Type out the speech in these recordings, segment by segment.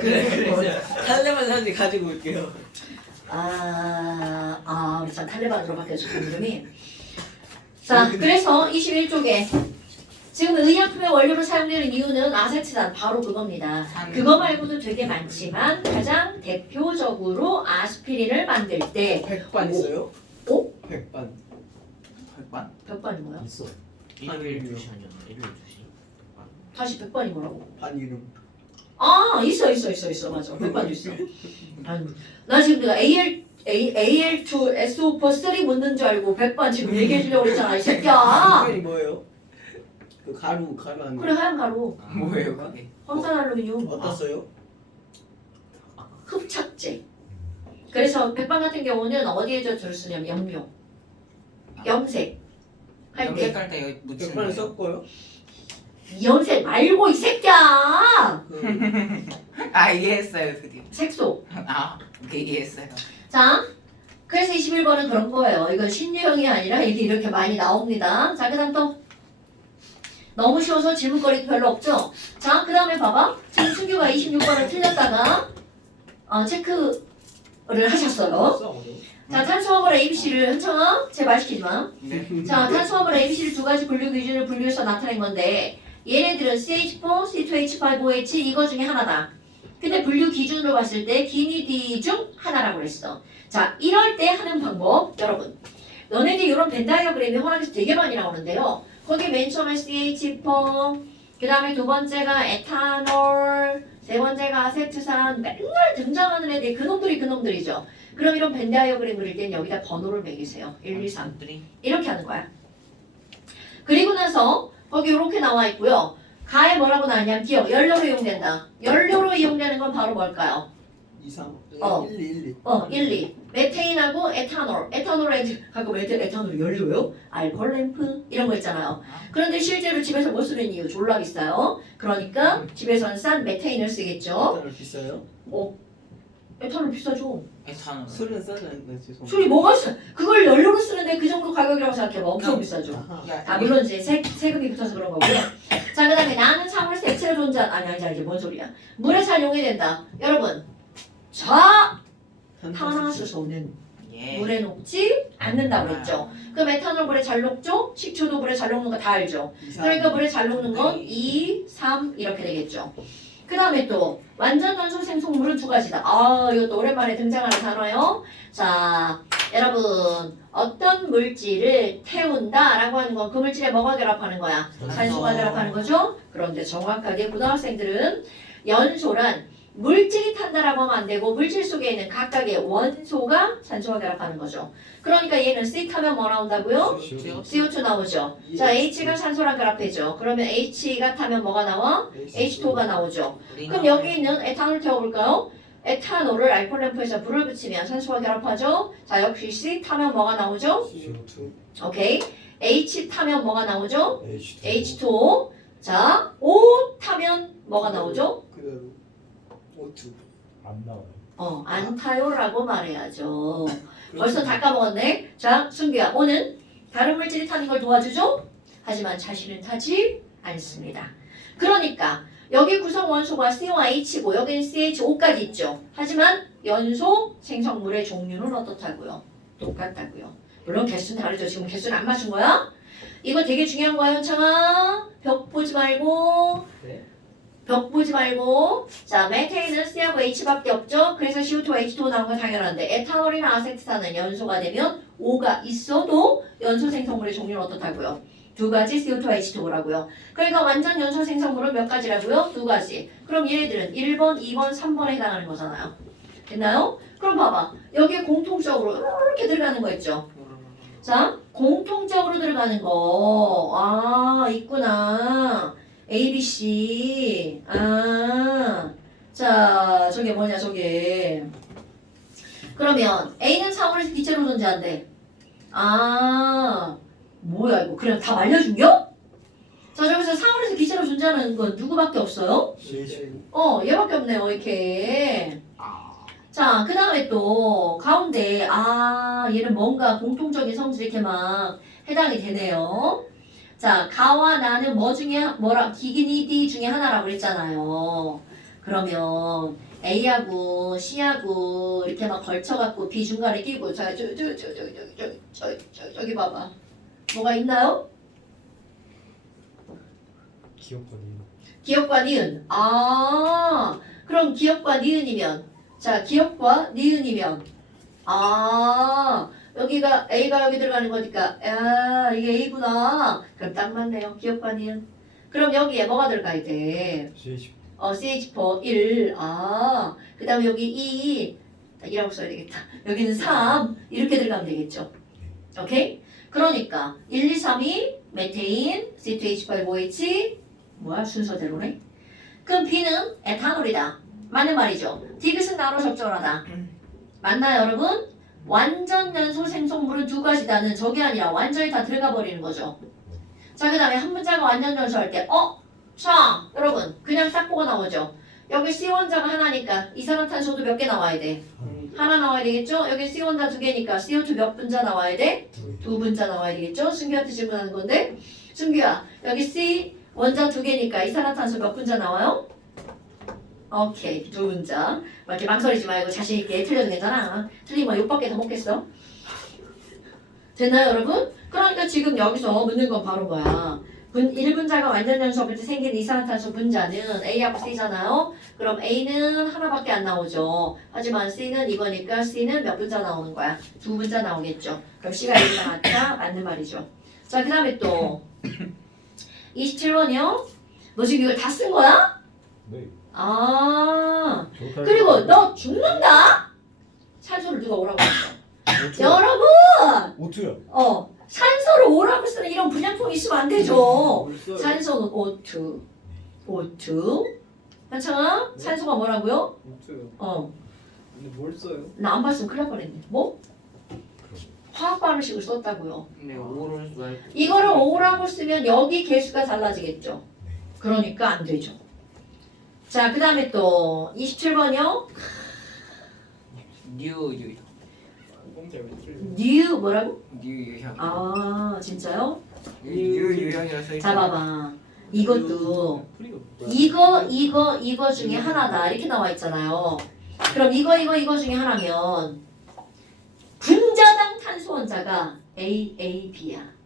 그래. 탈레반 사람들이 가지고 올게요. 우리 참 탈레반으로 바뀌었죠, 이름이. 자, 그래서 21쪽에 지금 의약품의 원료로 사용되는 이유는 아세트산 바로 그겁니다. 그거 말고도 되게 많지만 가장 대표적으로 아스피린을 만들 때 백반 있어요? 오? 백반. 백반? 백반이 뭐야? 있어. 일요일 2시 아니었나? 일요일 2시? 다시 백반이 뭐라고? 반 이름. 있어 맞아. 백반도 있어. 아니, 나 지금 내가 AL2 SO4 묻는 줄 알고 백반 지금 얘기해 주려고 그랬잖아 이 새끼야. 백반이 뭐예요? 그 가루 아니에요? 그래 하얀 가루 뭐예요 그게? 황산알루미늄 어떻어요? 흡착제. 그래서 백반 같은 경우는 어디에 줄 쓰냐면 염료 염색 할 때 염색할 때 여기 묻히는 백반을 거예요? 섞어요? 염색 말고 이 새끼야. 그 아 이해했어요 드디어. 색소. 아 오케이 이해했어요. 자, 그래서 21번은 그런 거예요. 이건 신유형이 아니라 이게 이렇게 많이 나옵니다. 자, 그 다음 또 너무 쉬워서 질문거리도 별로 없죠? 자, 그 다음에 봐봐. 지금 승규가 26번을 틀렸다가 체크를 하셨어요. 자, 탄수화물 ABC를 한청아 제발 시키지 마. 네. 자, 탄수화물 ABC를 두 가지 분류 기준을 분류해서 나타낸 건데 얘네들은 CH4, C2H5OH 이거 중에 하나다. 근데 분류 기준으로 봤을 때 기니디 중 하나라고 그랬어. 자, 이럴 때 하는 방법 여러분. 너네들 이런 벤 다이어그램이 화학에서 되게 많이 나오는데요. 거기 맨 처음에 CH4, 그 다음에 두 번째가 에탄올, 세 번째가 아세트산 맨날 등장하는 애들이 그놈들이죠. 그럼 이런 벤 다이어그램 그릴 땐 여기다 번호를 매기세요. 1, 2, 3 이렇게 하는 거야. 그리고 나서 거기 이렇게 나와 있고요. 가에 뭐라고 나왔냐면 기억, 연료로 이용된다. 연료로 이용되는 건 바로 뭘까요? 2, 3. 어. 1, 2. 1, 2. 메테인하고 에탄올. 에탄올에 가끔 에탄올 연료요? 알코올 램프 이런 거 있잖아요. 그런데 실제로 집에서 못 쓰는 이유 졸라 비싸요. 그러니까 집에서는 싼 메테인을 쓰겠죠. 에탄올 비싸요? 에탄올 비싸죠. 에탄올. 술은 싸잖아요. 죄송합니다. 술이 뭐가 있어? 그걸 연료로 쓰는데 그 정도 가격이라고 생각해봐. 엄청 비싸죠. 아하. 물론 이제 세금이 붙어서 그런 거고요. 자, 그 다음에 나는 사물에서 액체로 존재 아니 이제 뭔 소리야. 물에 잘 용해된다. 여러분, 자 탄화수소는 예. 물에 녹지 않는다고 그랬죠. 그럼 에탄올 물에 잘 녹죠? 식초도 물에 잘 녹는 거 다 알죠. 2, 3. 그러니까 물에 잘 녹는 건 2, 3 이렇게 되겠죠. 그 다음에 또 완전 연소 생성물은 두 가지다. 이것도 오랜만에 등장하는 단어예요. 자, 여러분 어떤 물질을 태운다 라고 하는 건 그 물질에 뭐가 결합하는 거야? 산소가 결합하는 거죠. 그런데 정확하게 고등학생들은 연소란 물질이 탄다라고 하면 안 되고 물질 속에 있는 각각의 원소가 산소와 결합하는 거죠. 그러니까 얘는 C 타면 뭐 나온다고요? CO2 나오죠. 자, H가 산소랑 결합되죠. 그러면 H가 타면 뭐가 나와? H2가 나오죠. 그럼 여기 있는 에탄올 태워볼까요? 에탄올을 알코올 램프에서 불을 붙이면 산소와 결합하죠. 자, 역시 C 타면 뭐가 나오죠? CO2, 오케이. H 타면 뭐가 나오죠? H2. H2O. 자, O 타면 뭐가 나오죠? 그대로. O2. 안 나와요. 안 타요라고 말해야죠. 벌써 다 까먹었네. 자, 승규야. O는 다른 물질이 타는 걸 도와주죠? 하지만 자신은 타지 않습니다. 그러니까 여기 구성 원소가 C와 H고 여기는 CHO까지 있죠. 하지만 연소 생성물의 종류는 어떻다고요? 똑같다고요. 물론 개수는 다르죠. 지금 개수는 안 맞춘 거야? 이거 되게 중요한 거야, 현창아. 벽 보지 말고. 네. 벽 보지 말고. 자, 메테인은 C하고 H밖에 없죠. 그래서 CO2와 H2 나온 건 당연한데 에탄올이나 아세트산은 연소가 되면 O가 있어도 연소 생성물의 종류는 어떻다고요? 두 가지 CO2와 H2O라고요. 그러니까 완전 연소 생성물은 몇 가지라고요? 두 가지. 그럼 얘네들은 1번, 2번, 3번에 해당하는 거잖아요. 됐나요? 그럼 봐봐. 여기에 공통적으로 이렇게 들어가는 거 있죠. 자, 공통적으로 들어가는 거. 있구나. A, B, C. 자, 저게 뭐냐, 저게. 그러면 A는 사물에서 기체로 존재한대. 뭐야, 이거. 그냥 다 말려준겨? 자, 저기서 사물에서 기체로 존재하는 건 누구밖에 없어요? CH2. 얘밖에 없네요, 이렇게. 자, 그 다음에 또, 가운데, 얘는 뭔가 공통적인 성질 이렇게 막 해당이 되네요. 자, 가와 나는 뭐 중에, 기기니디 중에 하나라고 그랬잖아요. 그러면 A하고 C하고 이렇게 막 걸쳐갖고 B 중간에 끼고 자, 저기 봐봐. 뭐가 있나요? 기억권이 기억과 니은. 아, 그럼 기억과 니은이면 자, 기억과 니은이면 여기가 A가 여기 들어가는 거니까 이게 A구나. 그럼 딱 맞네요. 기억과 니은. 그럼 여기에 뭐가 들어가야 돼? CH CH4 1. 그 다음에 여기 2. 2라고 써야 되겠다. 여기는 3. 이렇게 들어가면 되겠죠. 오케이? 그러니까 1, 2, 3이 메테인, C2H5OH 뭐야? 순서대로네. 그럼 B는 에탄올이다. 맞는 말이죠. 디귿은 나로 적절하다. 맞나요, 여러분? 완전 연소 생성물은 두 가지다는 저게 아니라 완전히 다 들어가 버리는 거죠. 자, 그 다음에 한 문자가 완전 연소할 때 자, 여러분 그냥 딱 보고 나오죠. 여기 C 원자가 하나니까 이산화탄소도 몇 개 나와야 돼? 하나 나와야 되겠죠? 여기 C 원자 두 개니까 CO2 몇 분자 나와야 돼? 두 분자 나와야 되겠죠? 승규한테 질문하는 건데 승규야 여기 C 원자 두 개니까 이산화탄소 몇 분자 나와요? 오케이 두 분자. 이렇게 망설이지 말고 자신 있게 틀려도 괜찮아. 틀리면 욕밖에 더 먹겠어. 됐나요 여러분? 그러니까 지금 여기서 묻는 건 바로 뭐야? 1분자가 완전 연소할 때 생긴 이산화탄소 분자는 A하고 C잖아요. 그럼 A는 하나밖에 안 나오죠. 하지만 C는 이거니까 C는 몇 분자 나오는 거야? 두 분자 나오겠죠. 그럼 C가 A가 맞다? 맞는 말이죠. 자, 그 다음에 또 27번이요. 너 지금 이거 다 쓴 거야? 네. 그리고 너 죽는다? 산소를 누가 오라고 했어? 여러분! O2요. 산소를 오라고 쓰는 이런 분양품이 있으면 안 되죠. 뭘 써요? 산소는 O2. 괜찮아? 산소가 뭐라고요? 없어요. 근데 뭘 써요? 나 안 봤으면 큰일 날 뻔했네. 뭐? 화학 반응식을 썼다고요. 네, 오를 말. 이거를 O라고 쓰면 여기 개수가 달라지겠죠. 그러니까 안 되죠. 자, 그 다음에 또 27번이요. 뉴 꼼짝 왜 틀려? 뉴 뭐라고? 유형. 진짜요? 유형이라서. 자, 봐봐. 이것도 프리가 뭐야? 이거 중에 하나다 이렇게 나와 있잖아요. 그럼 이거 중에 하나면 분자당 탄소 원자가 AAB야.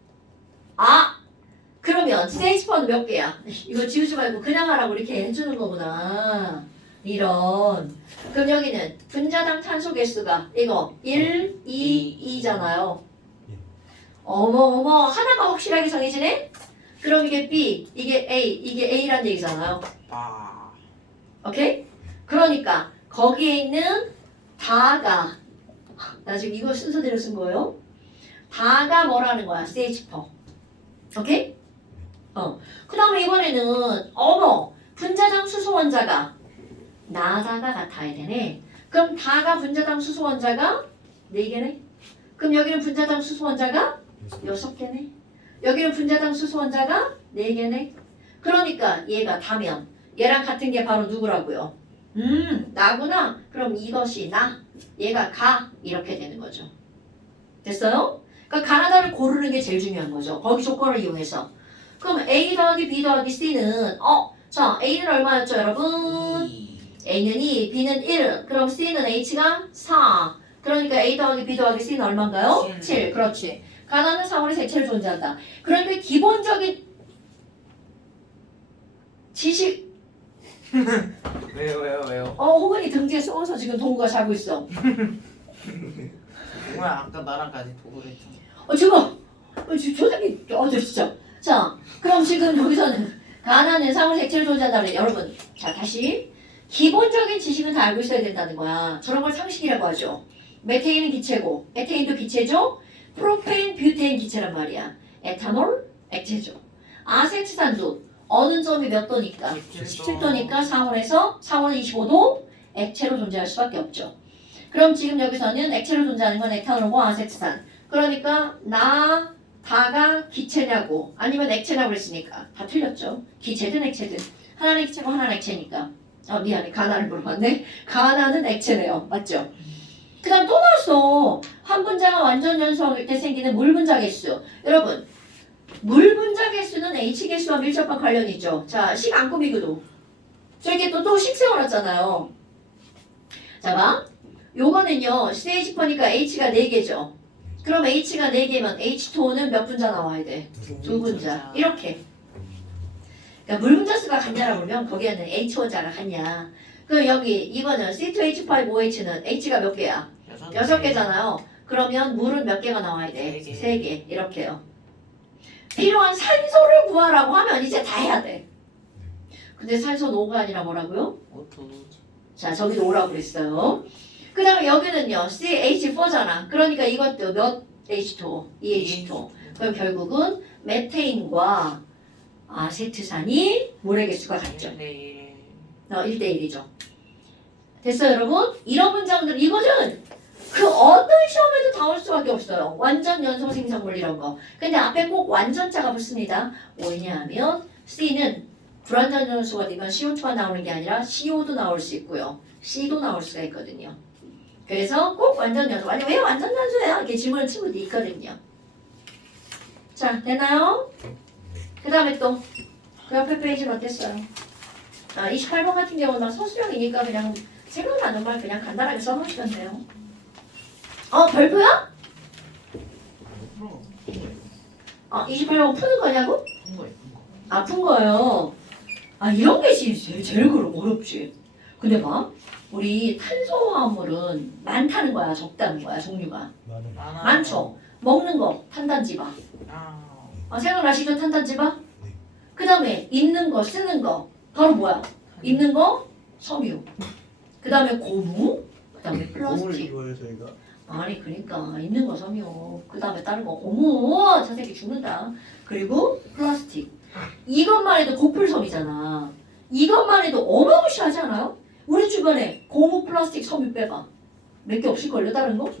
그러면 CH4는 몇 개야? 이거 지우지 말고 그냥 하라고 이렇게 해주는 거구나. 이런. 그럼 여기는 분자당 탄소 개수가 이거 1, 2, 2잖아요. 어머 하나가 확실하게 정해지네? 그럼 이게 B, 이게 A, 이게 A란 얘기잖아요. 오케이? 그러니까 거기에 있는 다가 나 지금 이거 순서대로 쓴 거예요. 다가 뭐라는 거야? CH4. 오케이? 그 다음에 이번에는 분자당 수소 원자가 나다가 같아야 되네. 그럼 다가 분자당 수소 원자가 4개네. 그럼 여기는 분자당 수소 원자가 6개네. 여기는 분자당 수소 원자가 4개네. 그러니까 얘가 다면 얘랑 같은 게 바로 누구라고요? 나구나. 그럼 이것이 나. 얘가 가. 이렇게 되는 거죠. 됐어요? 그러니까 가나다를 고르는 게 제일 중요한 거죠. 거기 조건을 이용해서. 그럼 A 더하기 B 더하기 C는 자 A는 얼마였죠 여러분? A는 2, B는 1. 그럼 C는 H가 4. 그러니까 A 더하기 B 더하기 C는 얼마인가요? 7. 그렇지. 가나는 4원의 색채를 존재한다. 그러니까 기본적인 지식 왜요? 호근이 등지에 숨어서 지금 동구가 자고 있어. 뭐야 아까 나랑 같이 도구를 했잖아. 조장이 진짜. 자, 그럼 지금 여기서는 가나는 상호 색채를 존재한다는 여러분. 자, 다시 기본적인 지식은 다 알고 있어야 된다는 거야. 저런 걸 상식이라고 하죠. 메테인은 기체고, 에테인도 기체죠. 프로페인, 뷰테인 기체란 말이야. 에탄올, 액체죠. 아세트산도 어느 점이 몇 도니까? 17도니까 상온에서 상온은 25도 액체로 존재할 수밖에 없죠. 그럼 지금 여기서는 액체로 존재하는 건 에탄올과 아세트산. 그러니까 다가 기체냐고 아니면 액체냐고 그랬으니까 다 틀렸죠. 기체든 액체든 하나는 기체고 하나는 액체니까. 미안해. 가나를 물어봤네. 가나는 액체네요. 맞죠? 그 다음 또 나왔어. 한 분자가 완전 연소할 때 생기는 물 분자 개수. 여러분 물 분자 개수는 H 개수와 밀접한 관련이 있죠. 자, 식 안 꾸미고도 저기 또 식 세워놨잖아요. 자 봐. 요거는요. CH4니까 H가 4개죠. 그럼 H가 4개면 H2O는 몇 분자 나와야 돼? 2분자. 이렇게. 그러니까 물 분자 수가 같냐라고 그러면 거기에는 H1자가 같냐. 그럼 여기 이거는 C2H5OH는 H가 몇 개야? 6개잖아요. 그러면 물은 몇 개가 나와야 돼? 3개. 이렇게요. 필요한 산소를 구하라고 하면 이제 다 해야 돼. 근데 산소 5가 아니라 뭐라고요? 자, 저기도 5라고 그랬어요. 그 다음에 여기는요. CH4잖아. 그러니까 이것도 몇 H2O? 2H2O. 그럼 결국은 메테인과 아세트산이 물의 개수가 같죠. 1대1이죠. 됐어요, 여러분? 이런 문장들, 이거는 그 어떤 시험에도 나올 수밖에 없어요. 완전 연소 생성물 이런 거. 근데 앞에 꼭 완전자가 붙습니다. 왜냐하면 C는 불완전 연소가 되면 CO2가 나오는 게 아니라 CO도 나올 수 있고요. C도 나올 수가 있거든요. 그래서 꼭 완전 연소. 아니 왜 완전 연소야? 이렇게 질문을 친구도 있거든요. 자, 됐나요? 그 다음에 또 그 옆에 페이지는 어땠어요? 28번 같은 경우는 서술형이니까 그냥 생각나는 말 그냥 간단하게 써놓으시면 돼요. 별표야? 28번 푸는 거냐고? 푼 거예요. 이런 게 제일 어렵지. 근데 봐. 우리 탄소화물은 많다는 거야, 적다는 거야, 종류가. 많죠. 먹는 거, 탄단지바. 생각나시죠, 탄단지바? 네. 그 다음에 입는 거, 쓰는 거. 바로 뭐야? 입는 거, 섬유. 그 다음에 고무. 그 다음에 플라스틱. 입어요 저희가? 아니 그러니까 있는 거 섬유. 그 다음에 다른 거 어머 저 새끼 죽는다. 그리고 플라스틱. 이것만 해도 고풀섬이잖아. 이것만 해도 어마무시하지 않아요? 우리 주변에 고무, 플라스틱, 섬유 빼봐. 몇 개 없을걸요 다른 거?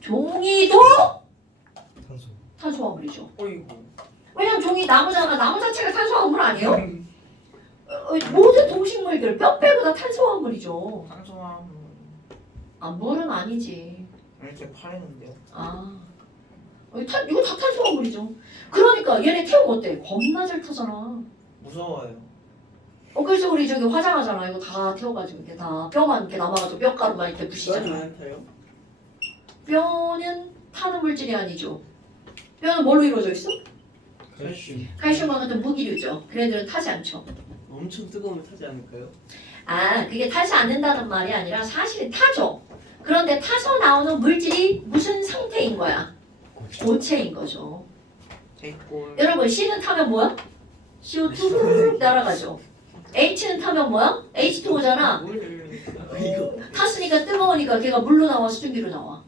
종이도 탄소. 탄소화물이죠. 어이구. 왜냐면 종이 나무잖아. 나무 자체가 탄소화물 아니에요? 모든 동식물들 뼈 빼고 다 탄소화물이죠. 물은 아니지. 이렇게 파래는데요. 이거 다 탄소화물이죠. 그러니까 얘네 태우면 어때? 겁나 잘 타잖아. 무서워요. 그래서 우리 저기 화장하잖아. 이거 다 태워가지고 이렇게 다 뼈만 이렇게 남아가지고 뼈가루만 이렇게 부시잖아. 안 타요? 뼈는 타는 물질이 아니죠. 뼈는 뭘로 이루어져 있어? 칼슘. 칼슘과 같은 무기류죠. 걔네들은 타지 않죠. 엄청 뜨거우면 타지 않을까요? 그게 타지 않는다는 말이 아니라 사실은 타죠. 그런데 타서 나오는 물질이 무슨 상태인 거야? 고체인 거죠. 대골. 여러분 C는 타면 뭐야? CO2 후루룩 날아가죠. H는 타면 뭐야? H2O잖아. 이거. 탔으니까 뜨거우니까 걔가 물로 나와 수증기로 나와.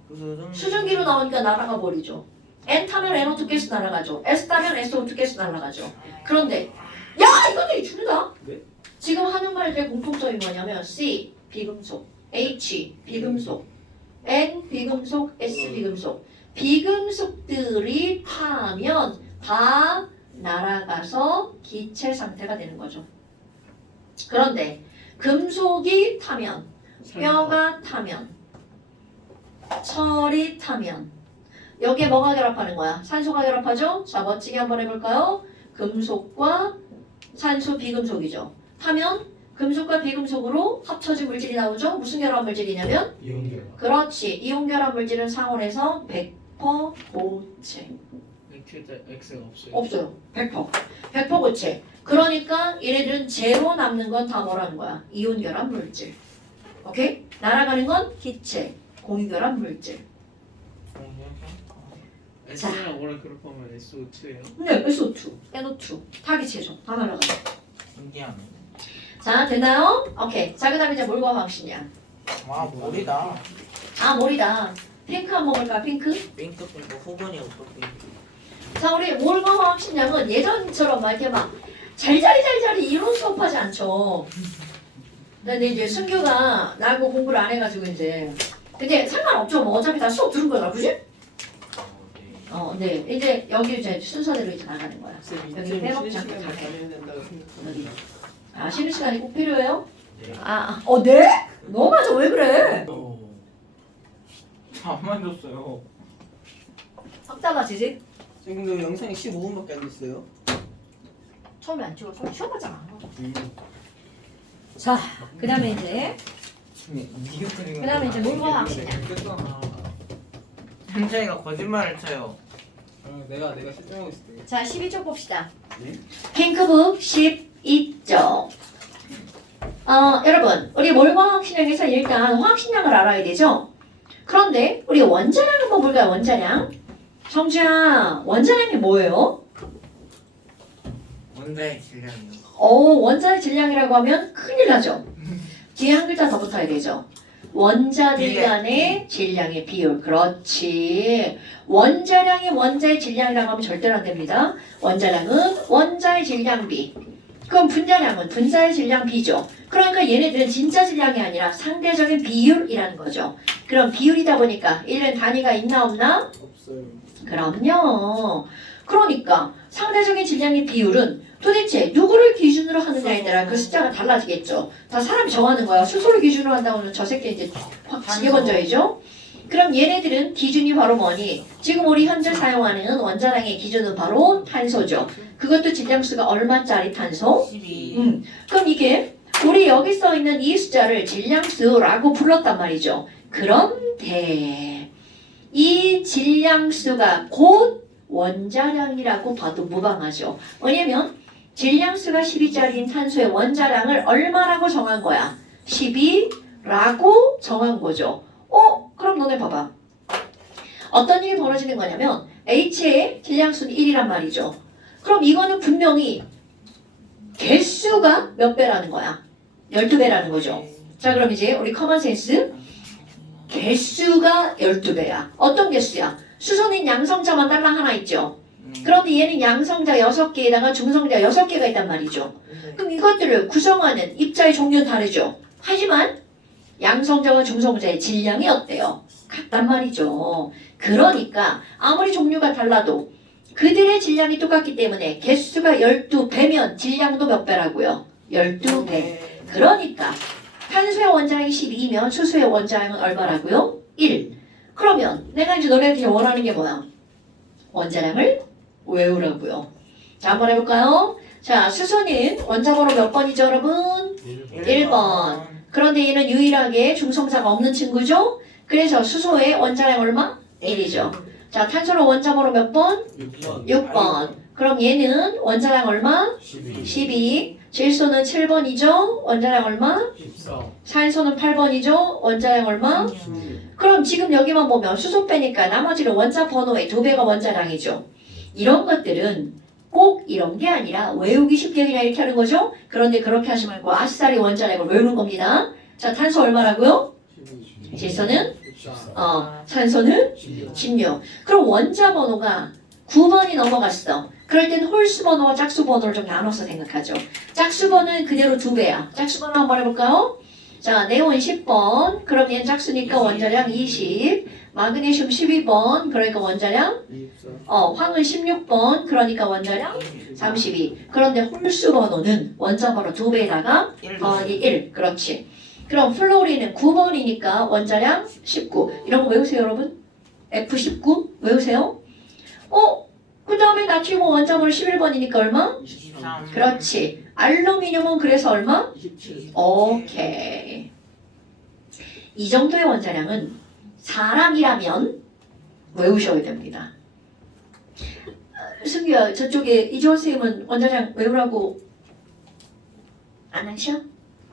수증기로 나오니까 날아가 버리죠. N 타면 NO2 가스 날아가죠. S 타면 SO2 가스 날아가죠. 그런데 이것들이 죽는다. 네? 지금 하는 말들의 공통점이 뭐냐면 C 비금속, H 비금속, N 비금속, S 비금속. 비금속들이 타면 다 날아가서 기체 상태가 되는 거죠. 그런데 금속이 타면, 뼈가 타면, 철이 타면 여기에 뭐가 결합하는 거야? 산소가 결합하죠? 자, 멋지게 한번 해볼까요? 금속과 산소 비금속이죠. 타면 금속과 비금속으로 합쳐진 물질이 나오죠? 무슨 결합 물질이냐면? 이온결합. 그렇지. 이온 결합 물질은 상온에서 100% 고체. X가 없어요. 없어요. 100% 고체. 그러니까 얘네들은 제로 남는 건 다 뭐라는 거야? 이온 결합 물질. 오케이? 날아가는 건 기체, 공유 결합 물질. S랑 O랑 그룹하면 SO2예요? 네, SO2, NO2 다 기체죠. 다 날아가죠. 신기하네. 자, 됐나요? 오케이. 자, 그 다음에 이제 뭘과 화학식이야? 머리다. 몰이다. 핑크 한 먹을까? 핑크? 핑크 후보니 어떻게? 자, 우리 몰과 화학식량은 예전처럼 막 이렇게 막 잘자리 이론 수업하지 않죠. 근데 이제 승규가 나하고 공부를 안 해가지고 이제 근데 상관없죠. 뭐 어차피 다 수업 들은 거잖아, 그지? 네. 이제 여기 이제 순서대로 이제 나가는 거야. 여기 빼먹지 않고 다 해. 쉬는 시간이 꼭 필요해요? 네. 네? 너 맞아, 왜 그래? 안 만졌어요. 석자가 지지? 지금 그 영상이 15분밖에 안 됐어요. 처음에 안 찍었어? 시험하잖아. 자, 그 다음에 이제 그다음에 이제 뭘과 확신이야? 현재가 거짓말을 쳐요. 내가 실증하고 있을 때. 자, 12쪽 봅시다. 네? 핑크북 12쪽. 여러분, 우리 몰과 확신량에서 일단 확신량을 알아야 되죠? 그런데 우리 원자량 한번 볼까요? 원자량. 성주야, 원자량이 뭐예요? 원자의 질량이요. 원자의 질량이라고 하면 큰일 나죠? 뒤에 한 글자 더 붙어야 되죠? 원자들 간의 질량의 비율. 그렇지. 원자량이 원자의 질량이라고 하면 절대로 안 됩니다. 원자량은 원자의 질량비. 그럼 분자량은 분자의 질량비죠. 그러니까 얘네들은 진짜 질량이 아니라 상대적인 비율이라는 거죠. 그럼 비율이다 보니까 이런 단위가 있나 없나? 없어요. 그럼요. 그러니까 상대적인 질량의 비율은 도대체 누구를 기준으로 하느냐에 따라 그 숫자가 달라지겠죠. 다 사람이 정하는 거야. 수소를 기준으로 한다고 하면 저 새끼 이제 확 지게 번져야죠. 그럼 얘네들은 기준이 바로 뭐니? 지금 우리 현재 사용하는 원자량의 기준은 바로 탄소죠. 그것도 질량수가 얼마짜리 탄소? 12. 그럼 이게 우리 여기 써 있는 이 숫자를 질량수라고 불렀단 말이죠. 그런데 이 질량수가 곧 원자량이라고 봐도 무방하죠. 왜냐면 질량수가 12짜리인 탄소의 원자량을 얼마라고 정한 거야? 12라고 정한 거죠. 그럼 너네 봐봐. 어떤 일이 벌어지는 거냐면 H의 질량수는 1이란 말이죠. 그럼 이거는 분명히 개수가 몇 배라는 거야? 12배라는 거죠. 자, 그럼 이제 우리 커먼센스 개수가 12배야. 어떤 개수야? 수소는 양성자만 딸랑 하나 있죠. 그런데 얘는 양성자 6개에다가 중성자 6개가 있단 말이죠. 그럼 이것들을 구성하는 입자의 종류는 다르죠. 하지만 양성자와 중성자의 질량이 어때요? 같단 말이죠. 그러니까 아무리 종류가 달라도 그들의 질량이 똑같기 때문에 개수가 12배면 질량도 몇 배라고요? 12배. 그러니까 탄소의 원자량이 12면 수소의 원자량은 얼마라고요? 1. 그러면 내가 이제 너네한테 원하는 게 뭐야? 원자량을 외우라고요. 자, 한번 해볼까요? 자, 수소는 원자번호 몇 번이죠, 여러분? 1번. 그런데 얘는 유일하게 중성자가 없는 친구죠? 그래서 수소의 원자량 얼마? 1이죠. 자, 탄소는 원자번호 몇 번? 6번. 그럼 얘는 원자량 얼마? 12. 질소는 7번이죠? 원자량 얼마? 14. 산소는 8번이죠? 원자량 얼마? 그럼 지금 여기만 보면 수소 빼니까 나머지는 원자 번호의 2배가 원자량이죠. 이런 것들은 꼭 이런 게 아니라 외우기 쉽게 그냥 이렇게 하는 거죠. 그런데 그렇게 하지 말고 아싸리 원자량을 외우는 겁니다. 자, 탄소 얼마라고요? 질소는? 산소는? 16. 그럼 원자 번호가 9번이 넘어갔어. 그럴 땐 홀수 번호와 짝수 번호를 좀 나눠서 생각하죠. 짝수 번호는 그대로 2배야. 짝수 번호 한번 해볼까요? 자, 네온 10번. 그럼 얘는 짝수니까 원자량 20. 마그네슘 12번. 그러니까 원자량? 24. 황은 16번. 그러니까 원자량? 32. 그런데 홀수 번호는 원자 번호 2배에다가 1. 그렇지. 그럼 플로리는 9번이니까 원자량 19. 이런 거 외우세요, 여러분? F19 외우세요? 그 다음에 나트륨은 원자 번호 11번이니까 얼마? 23. 그렇지. 알루미늄은 그래서 얼마? 27. 오케이. 이 정도의 원자량은 사람이라면 외우셔야 됩니다. 승규야, 저쪽에 이주원 선생님은 원자량 외우라고 안 하셔?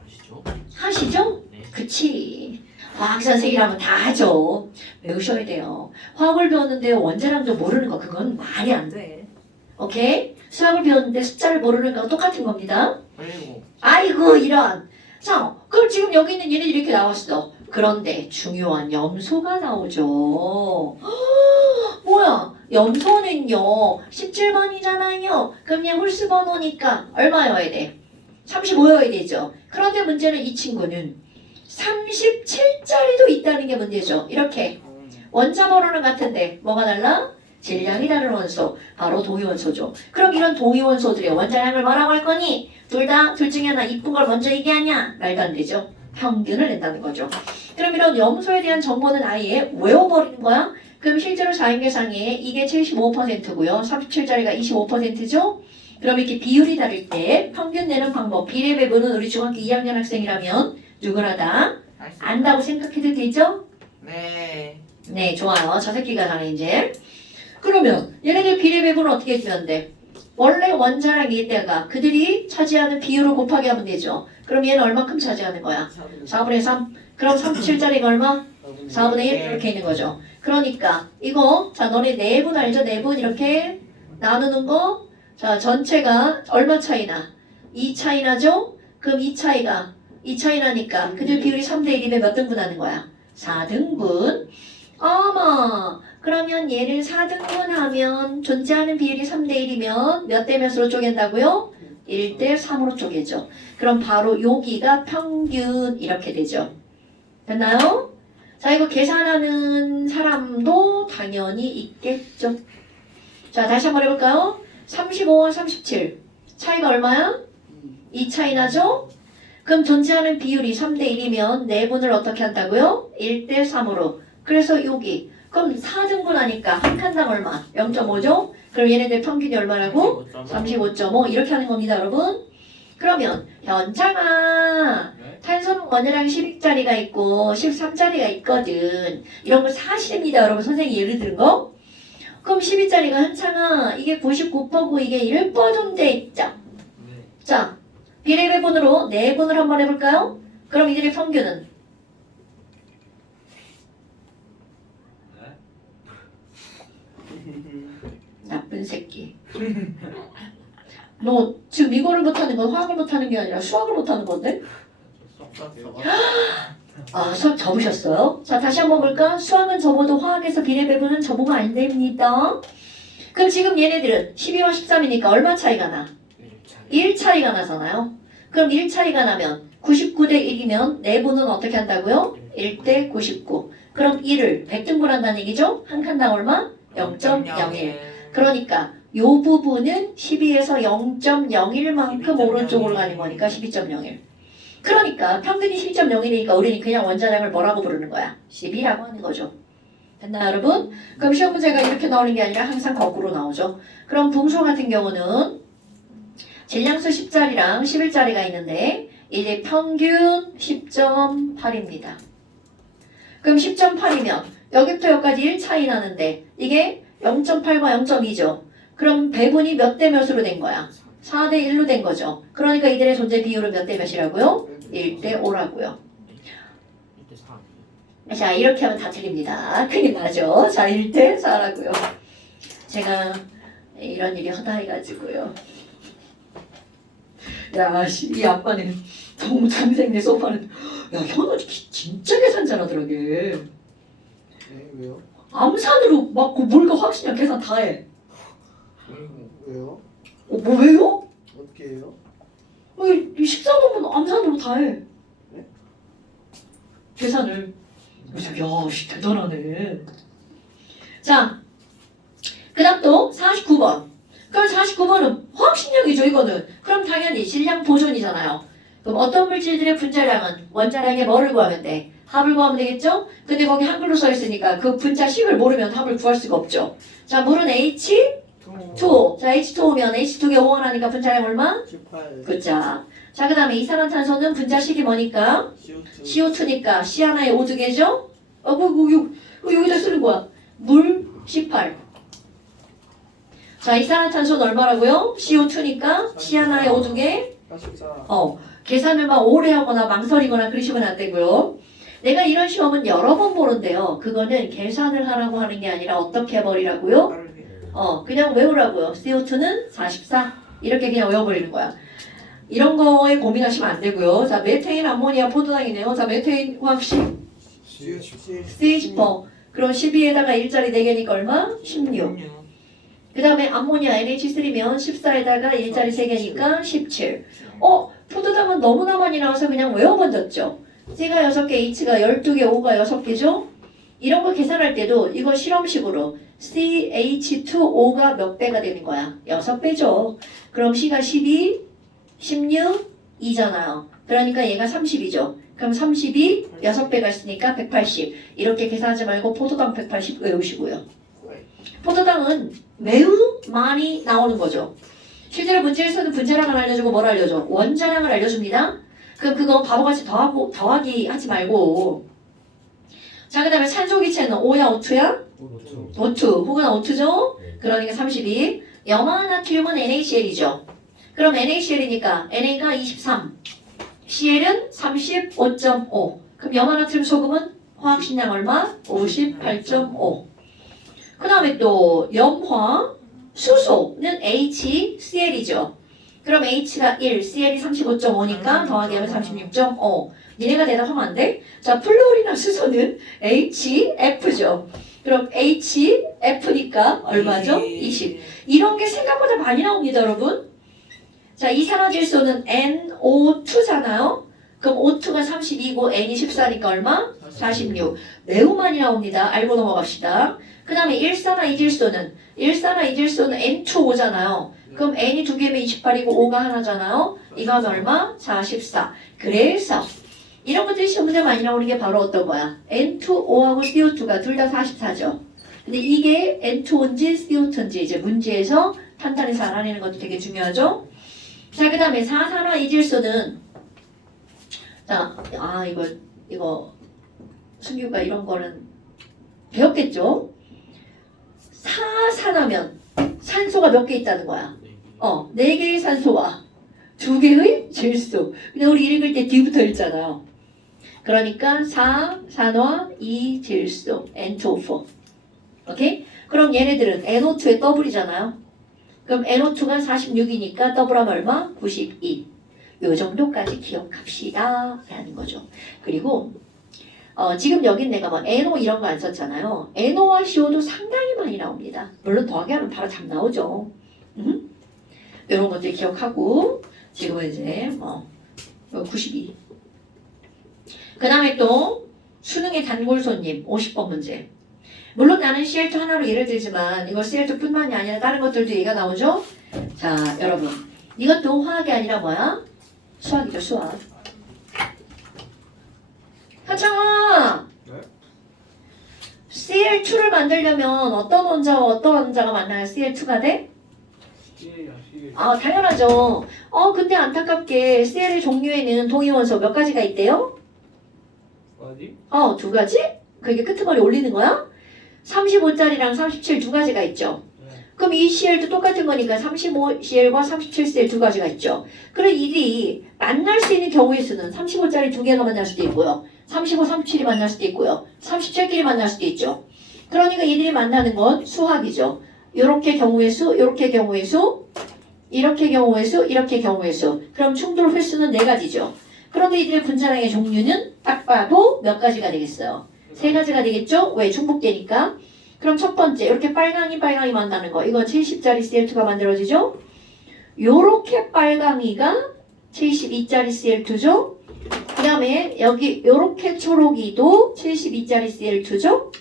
아시죠? 하시죠? 네. 그치. 화학 선생이라면 다 하죠. 외우셔야 돼요. 화학을 배웠는데 원자량도 모르는 거 그건 말이 안 돼. 오케이? 수학을 배웠는데 숫자를 모르는 거랑 똑같은 겁니다. 그리고 아이고 이런. 자, 그럼 지금 여기 있는 얘네들이 이렇게 나왔어. 그런데 중요한 염소가 나오죠. 뭐야? 염소는요 17번이잖아요. 그럼 얘 홀수 번호니까 얼마여야 돼? 35여야 되죠. 그런데 문제는 이 친구는 37짜리도 있다는 게 문제죠. 이렇게 원자 번호는 같은데 뭐가 달라? 질량이 다른 원소, 바로 동위원소죠. 그럼 이런 동위원소들의 원자량을 뭐라고 할 거니? 둘 중에 하나 이쁜 걸 먼저 얘기하냐? 말도 안 되죠. 평균을 낸다는 거죠. 그럼 이런 염소에 대한 정보는 아예 외워버리는 거야? 그럼 실제로 4인 계상에 이게 75%고요. 37짜리가 25%죠? 그럼 이렇게 비율이 다를 때 평균 내는 방법 비례 배분은 우리 중학교 2학년 학생이라면 누구나 다 할수 안다고 생각해도 되죠? 네. 네, 좋아요. 저 새끼가 다네 이제. 그러면 얘네들 비례 배분은 어떻게 해주면 돼? 원래 원자랑 얘다가 그들이 차지하는 비율을 곱하기 하면 되죠. 그럼 얘는 얼마큼 차지하는 거야? 4분의 3. 그럼 37짜리가 얼마? 4분의 1 이렇게 있는 거죠. 그러니까 이거 자 너네 내분 알죠? 내분 이렇게 나누는 거 자 전체가 얼마 차이나? 2 차이 나죠? 그럼 2 차이 나니까 그들 비율이 3대 1이면 몇 등분 하는 거야? 4등분. 어머 그러면 얘를 4등분 하면 존재하는 비율이 3대 1이면 몇 대 몇으로 쪼갠다고요? 1대 3으로 쪼개죠. 그럼 바로 여기가 평균 이렇게 되죠. 됐나요? 자 이거 계산하는 사람도 당연히 있겠죠. 자 다시 한번 해볼까요? 35와 37 차이가 얼마야? 2 차이 나죠? 그럼 존재하는 비율이 3대 1이면 내분을 어떻게 한다고요? 1대 3으로. 그래서 여기 그럼 4등분 하니까 한 칸당 얼마? 0.5죠? 그럼 얘네들 평균이 얼마라고? 35.5 이렇게 하는 겁니다 여러분. 그러면 현장아 네? 탄소는 원자량 12짜리가 있고 13짜리가 있거든. 이런 거 사실입니다 여러분. 선생님이 예를 들은 거. 그럼 12짜리가 현창아 이게 99%고 이게 1%좀 돼 있죠. 네. 자 비례 배분으로 내분을 한번 해볼까요? 그럼 이들의 평균은 나쁜 새끼. 너 지금 이거를 못하는 건 화학을 못하는 게 아니라 수학을 못하는 건데? 아 수학 접으셨어요? 자 다시 한번 볼까? 수학은 접어도 화학에서 비례 배분은 접으면 안 됩니다. 그럼 지금 얘네들은 12와 13이니까 얼마 차이가 나? 1 차이가 나잖아요. 그럼 1 차이가 나면 99대 1이면 내분은 어떻게 한다고요? 1대 99. 그럼 1을 100등분 한다는 얘기죠? 한 칸당 얼마? 0.01. 그러니까 요 부분은 12에서 0.01만큼 오른쪽으로 가는 거니까 12.01. 그러니까 평균이 12.01이니까 우리는 그냥 원자량을 뭐라고 부르는 거야? 12라고 하는 거죠. 됐나요 여러분? 그럼 시험 문제가 이렇게 나오는 게 아니라 항상 거꾸로 나오죠. 그럼 분수 같은 경우는 질량수 10짜리랑 11짜리가 있는데 이제 평균 10.8입니다. 그럼 10.8이면 여기부터 여기까지 1 차이 나는데 이게 0.8과 0.2죠. 그럼 배분이 몇 대 몇으로 된 거야? 4대 1로 된 거죠. 그러니까 이들의 존재 비율은 몇 대 몇이라고요? 1대 5라고요. 자 이렇게 하면 다 틀립니다. 큰일 나죠. 자 1대 4라고요. 제가 이런 일이 허다해가지고요. 야 이 아빠는 동생네 소파는 야 현우 진짜 계산 잘하더라게. 네, 왜요? 암산으로 막 뭘까 확실히 계산 다 해. 왜요? 뭐 왜요? 어떻게 해요? 이 14번은 암산으로 다 해. 네? 계산을. 그래서 야 씨, 대단하네. 자, 그 다음 또 49번. 그럼 49번은 화학식량이죠 이거는. 그럼 당연히 질량 보존이잖아요. 그럼 어떤 물질들의 분자량은 원자량의 뭐를 구하면 돼? 합을 구하면 되겠죠? 근데 거기 한글로 써 있으니까 그 분자식을 모르면 합을 구할 수가 없죠. 자, 물은 H2. 자, H2오면 H2개 5원 하니까 분자량 얼마? 18 그자. 자, 그 다음에 이산화탄소는 분자식이 뭐니까? CO2니까 C 하나에 O 2개죠? 여기다 쓰는 거야. 물 18. 자, 이산화탄소는 얼마라고요? CO2니까 C 하나에 O 2개. 84 계산을 막 오래 하거나 망설이거나 그러시면 안 되고요. 내가 이런 시험은 여러 번 보는데요. 그거는 계산을 하라고 하는 게 아니라 어떻게 해버리라고요? 그냥 외우라고요. CO2는 44. 이렇게 그냥 외워버리는 거야. 이런 거에 고민하시면 안 되고요. 자, 메테인, 암모니아, 포도당이네요. 자, 메테인 화학식 CH4. 그럼 12에다가 1짜리 4개니까 얼마? 16. 그 다음에 암모니아 NH3면 14에다가 1짜리 3개니까 17. 포도당은 너무나 많이 나와서 그냥 외워버렸죠. C가 6개, H가 12개, O가 6개죠? 이런 거 계산할 때도 이거 실험식으로 CH2O가 몇 배가 되는 거야? 6배죠. 그럼 C가 12, 16, 2잖아요. 그러니까 얘가 30이죠. 그럼 32, 6배가 있으니까 180. 이렇게 계산하지 말고 포도당 180 외우시고요. 포도당은 매우 많이 나오는 거죠. 실제로 문제에서는 분자량을 알려주고 뭘 알려줘? 원자량을 알려줍니다. 그럼 그거 바보같이 더하기 하지 말고. 자, 그 다음에 산소 기체는 O야 O2야? O2 혹은 O2죠? 그러니까 32. 염화나트륨은 NaCl이죠. 그럼 NaCl이니까 Na가 23, Cl은 35.5. 그럼 염화나트륨 소금은 화학식량 얼마? 58.5. 그 다음에 또 염화 수소는 HCl이죠. 그럼 H가 1, Cl이 35.5니까 더하기 하면 36.5. 니네가 대답하면 안 돼? 자, 플루오린과 수소는 HF죠. 그럼 HF니까 얼마죠? 20. 이런 게 생각보다 많이 나옵니다, 여러분. 자, 이산화질소는 NO2잖아요. 그럼 O2가 32고 N이 14니까 얼마? 46. 매우 많이 나옵니다. 알고 넘어갑시다. 그 다음에 일산화이질소는 N2O잖아요. 그럼 N이 두 개면 28이고 O가 하나잖아요. 이거 하면 얼마? 44. 그래서 이런 것들이 시험 문제 많이 나오는 게 바로 어떤 거야? N2O하고 CO2가 둘 다 44죠. 근데 이게 N2O인지 CO2인지 이제 문제에서 판단해서 알아내는 것도 되게 중요하죠. 자, 그 다음에 사산화이질소는 자, 이거 승규가 이런 거는 배웠겠죠? 사산하면 산소가 몇 개 있다는 거야? 4개의 산소와 2개의 질소. 근데 우리 읽을 때 뒤부터 읽잖아요. 그러니까 산화, 이질소, N2O4. 오케이? 그럼 얘네들은 NO2의 더블이잖아요. 그럼 NO2가 46이니까 더블하면 얼마? 92. 요 정도까지 기억합시다. 라는 거죠. 그리고 지금 여긴 내가 뭐 NO 이런 거 안 썼잖아요. NO와 CO도 상당히 많이 나옵니다. 물론 더하기 하면 바로 답 나오죠. 이런 것들 기억하고 지금은 이제 92. 그 다음에 또 수능의 단골 손님 50번 문제. 물론 나는 CL2 하나로 예를 들지만 이거 CL2뿐만이 아니라 다른 것들도 얘가 나오죠. 자, 여러분 이것도 화학이 아니라 뭐야? 수학이죠, 수학. 하창아! 네? CL2를 만들려면 어떤 원자와 어떤 원자가 만나야 CL2가 돼? C야 C. 당연하죠. 근데 안타깝게 CL의 종류에는 동위원소 몇 가지가 있대요? 뭐지? 2가지? 그게 끄트머리 올리는 거야? 35짜리랑 37 두 가지가 있죠. 네. 그럼 이 CL도 똑같은 거니까 35CL과 37CL 두 가지가 있죠. 그럼 이들이 만날 수 있는 경우의 수는 35짜리 두 개가 만날 수도 있고요. 35, 37이 만날 수도 있고요. 37끼리 만날 수도 있죠. 그러니까 이들이 만나는 건 수학이죠. 요렇게 경우의 수, 요렇게 경우의 수, 이렇게 경우의 수, 이렇게 경우의 수. 그럼 충돌 횟수는 4가지죠. 그런데 이들의 분자량의 종류는 딱 봐도 몇 가지가 되겠어요? 3가지가 되겠죠? 왜? 중복되니까. 그럼 첫 번째, 이렇게 빨강이 만나는 거. 이건 70짜리 CL2가 만들어지죠? 요렇게 빨강이가 72짜리 CL2죠? 그 다음에 여기 요렇게 초록이도 72짜리 CL2죠?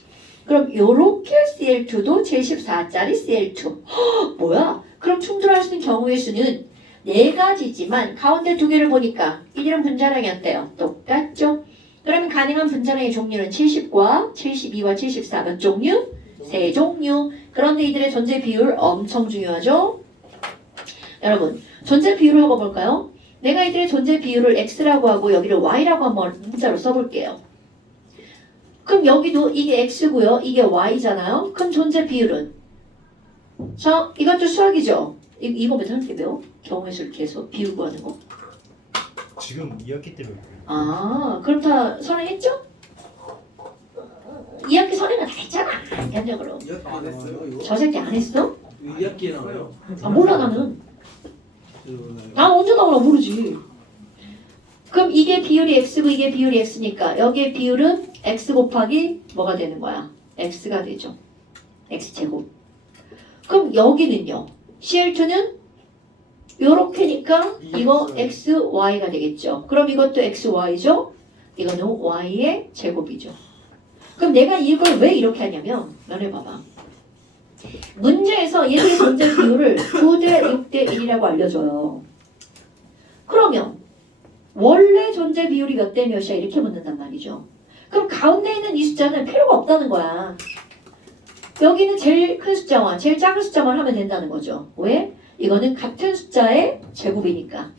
그럼 요렇게 CL2도 74짜리 CL2. 뭐야? 그럼 충돌할 수 있는 경우의 수는 4가지지만 가운데 2개를 보니까 이들은 분자량이 어때요? 똑같죠? 그러면 가능한 분자량의 종류는 70과 72와 74 몇 종류? 3종류. 그런데 이들의 존재 비율 엄청 중요하죠? 여러분, 존재 비율을 한번 볼까요? 내가 이들의 존재 비율을 X라고 하고 여기를 Y라고 한번 문자로 써볼게요. 그럼 여기도 이게 X고요. 이게 Y잖아요. 그럼 존재 비율은? 자, 이것도 수학이죠? 이거 몇 학기 배워? 경우의 수를 계속 비우고 하는 거? 지금 2학기 때문에 그럼 다 선행했죠? 2학기 선행은 다 했잖아. 현적으로. 2학기 안 했어요 이거? 저 새끼 안 했어? 2학기에 나와요? 몰라 나는. 들어오나요? 나 언제 나오나 모르지. 그럼 이게 비율이 X고 이게 비율이 X니까 여기의 비율은 X 곱하기 뭐가 되는 거야? X가 되죠. X제곱. 그럼 여기는요. CL2는 요렇게니까 이거 XY가 되겠죠. 그럼 이것도 XY죠. 이거는 Y의 제곱이죠. 그럼 내가 이걸 왜 이렇게 하냐면 너네 봐봐. 문제에서 얘들의 존재 비율을 9대 6대 1이라고 알려줘요. 그러면 원래 존재 비율이 몇 대 몇이야 이렇게 묻는단 말이죠. 그럼 가운데 있는 이 숫자는 필요가 없다는 거야. 여기는 제일 큰 숫자와 제일 작은 숫자만 하면 된다는 거죠. 왜? 이거는 같은 숫자의 제곱이니까.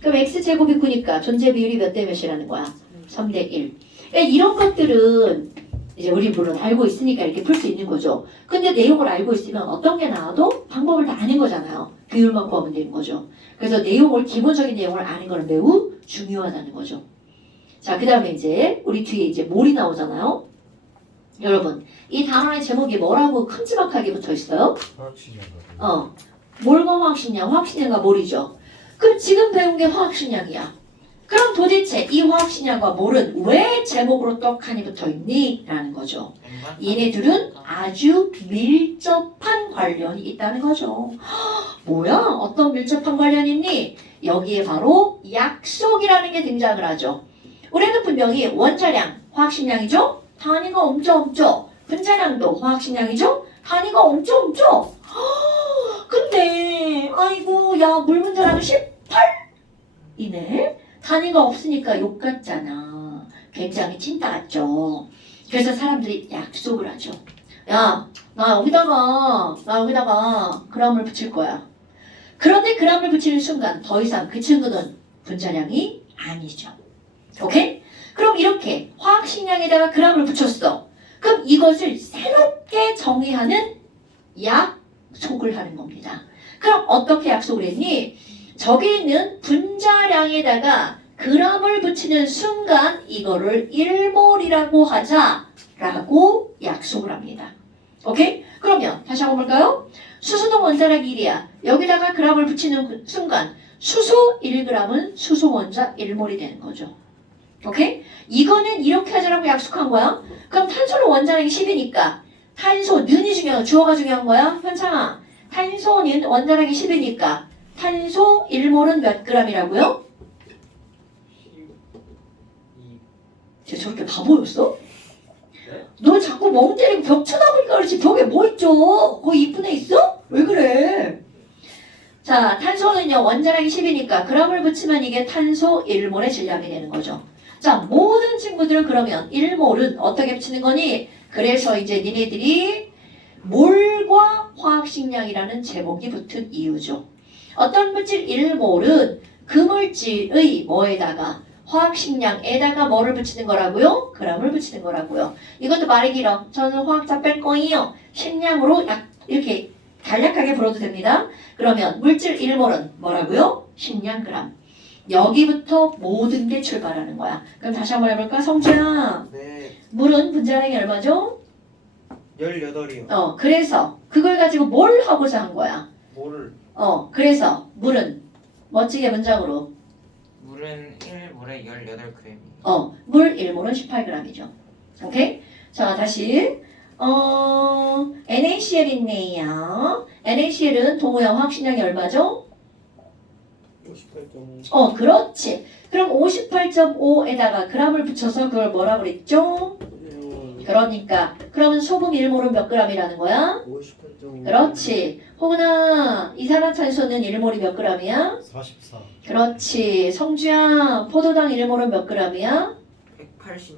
그럼 x제곱이 9니까 존재 비율이 몇 대 몇이라는 거야? 3대 1. 그러니까 이런 것들은 이제 우리 물론 알고 있으니까 이렇게 풀 수 있는 거죠. 근데 내용을 알고 있으면 어떤 게 나와도 방법을 다 아는 거잖아요. 비율만 구하면 되는 거죠. 그래서 내용을, 기본적인 내용을 아는 거는 매우 중요하다는 거죠. 자, 그 다음에 이제 우리 뒤에 이제 몰이 나오잖아요. 여러분, 이 단원의 제목이 뭐라고 큼지막하게 붙어 있어요? 화학식량. 몰과 화학식량, 화학식량과 몰이죠. 그럼 지금 배운 게 화학식량이야. 그럼 도대체 이 화학식량과 몰은 왜 제목으로 떡하니 붙어 있니? 라는 거죠. 얘네들은 아주 밀접한 관련이 있다는 거죠. 뭐야? 어떤 밀접한 관련이 있니? 여기에 바로 약속이라는 게 등장을 하죠. 우리는 분명히 원자량, 화학식량이죠? 단위가 엄청. 분자량도 화학식량이죠? 단위가 엄청. 근데 아이고 야 물 분자량은 18이네. 단위가 없으니까 욕 같잖아. 굉장히 찐따 같죠. 그래서 사람들이 약속을 하죠. 야, 나 여기다가 그람을 붙일 거야. 그런데 그람을 붙이는 순간 더 이상 그 친구는 분자량이 아니죠. 오케이? 그럼 이렇게 화학식량에다가 그람을 붙였어. 그럼 이것을 새롭게 정의하는 약속을 하는 겁니다. 그럼 어떻게 약속을 했니? 저기 있는 분자량에다가 그람을 붙이는 순간 이거를 1몰이라고 하자라고 약속을 합니다. 오케이? 그러면 다시 한번 볼까요? 수소는 원자량 1이야. 여기다가 그람을 붙이는 순간 수소 1g은 수소 원자 1몰이 되는 거죠. 오케이? 이거는 이렇게 하자라고 약속한 거야. 그럼 탄소는 원자량이 10이니까 탄소는이 중요한, 주어가 중요한 거야. 현창아, 탄소는 원자량이 10이니까 탄소 1몰은 몇 g이라고요? 쟤 저렇게 바보였어? 네? 너 자꾸 멍 때리고 벽 쳐다보니까 그렇지. 벽에 뭐 있죠? 거기 이쁜 애 있어? 왜 그래? 자, 탄소는요 원자량이 10이니까 g을 붙이면 이게 탄소 1몰의 질량이 되는 거죠. 자, 모든 친구들은 그러면 1몰은 어떻게 붙이는 거니? 그래서 이제 니네들이 몰과 화학식량이라는 제목이 붙은 이유죠. 어떤 물질 1몰은 그 물질의 뭐에다가 화학식량에다가 뭐를 붙이는 거라고요? g을 붙이는 거라고요. 이것도 말이 길어. 저는 화학자 뺄 거예요. 식량으로 이렇게 간략하게 불어도 됩니다. 그러면 물질 1몰은 뭐라고요? 식량 g. 여기부터 모든 게 출발하는 거야. 그럼 다시 한번 해볼까? 성주야. 네. 물은 분자량이 얼마죠? 18이요. 그래서 그걸 가지고 뭘 하고자 한 거야? 물을. 그래서 물은 멋지게 문장으로 물은 1몰에 18g이에요. 물 1몰은 18g이죠. 오케이? 자, 다시 NaCl 있네요. NaCl은 동호형 화학식량이 얼마죠? 58.5. 그렇지. 그럼 58.5에다가 g을 붙여서 그걸 뭐라 그랬죠? 그러니까 그러면 소금 1몰은 몇 g이라는 거야? 58.5. 그렇지. 호은아, 이산화탄소는 1몰이 몇 g이야? 44. 그렇지. 성주야, 포도당 1몰은 몇 g이야? 180.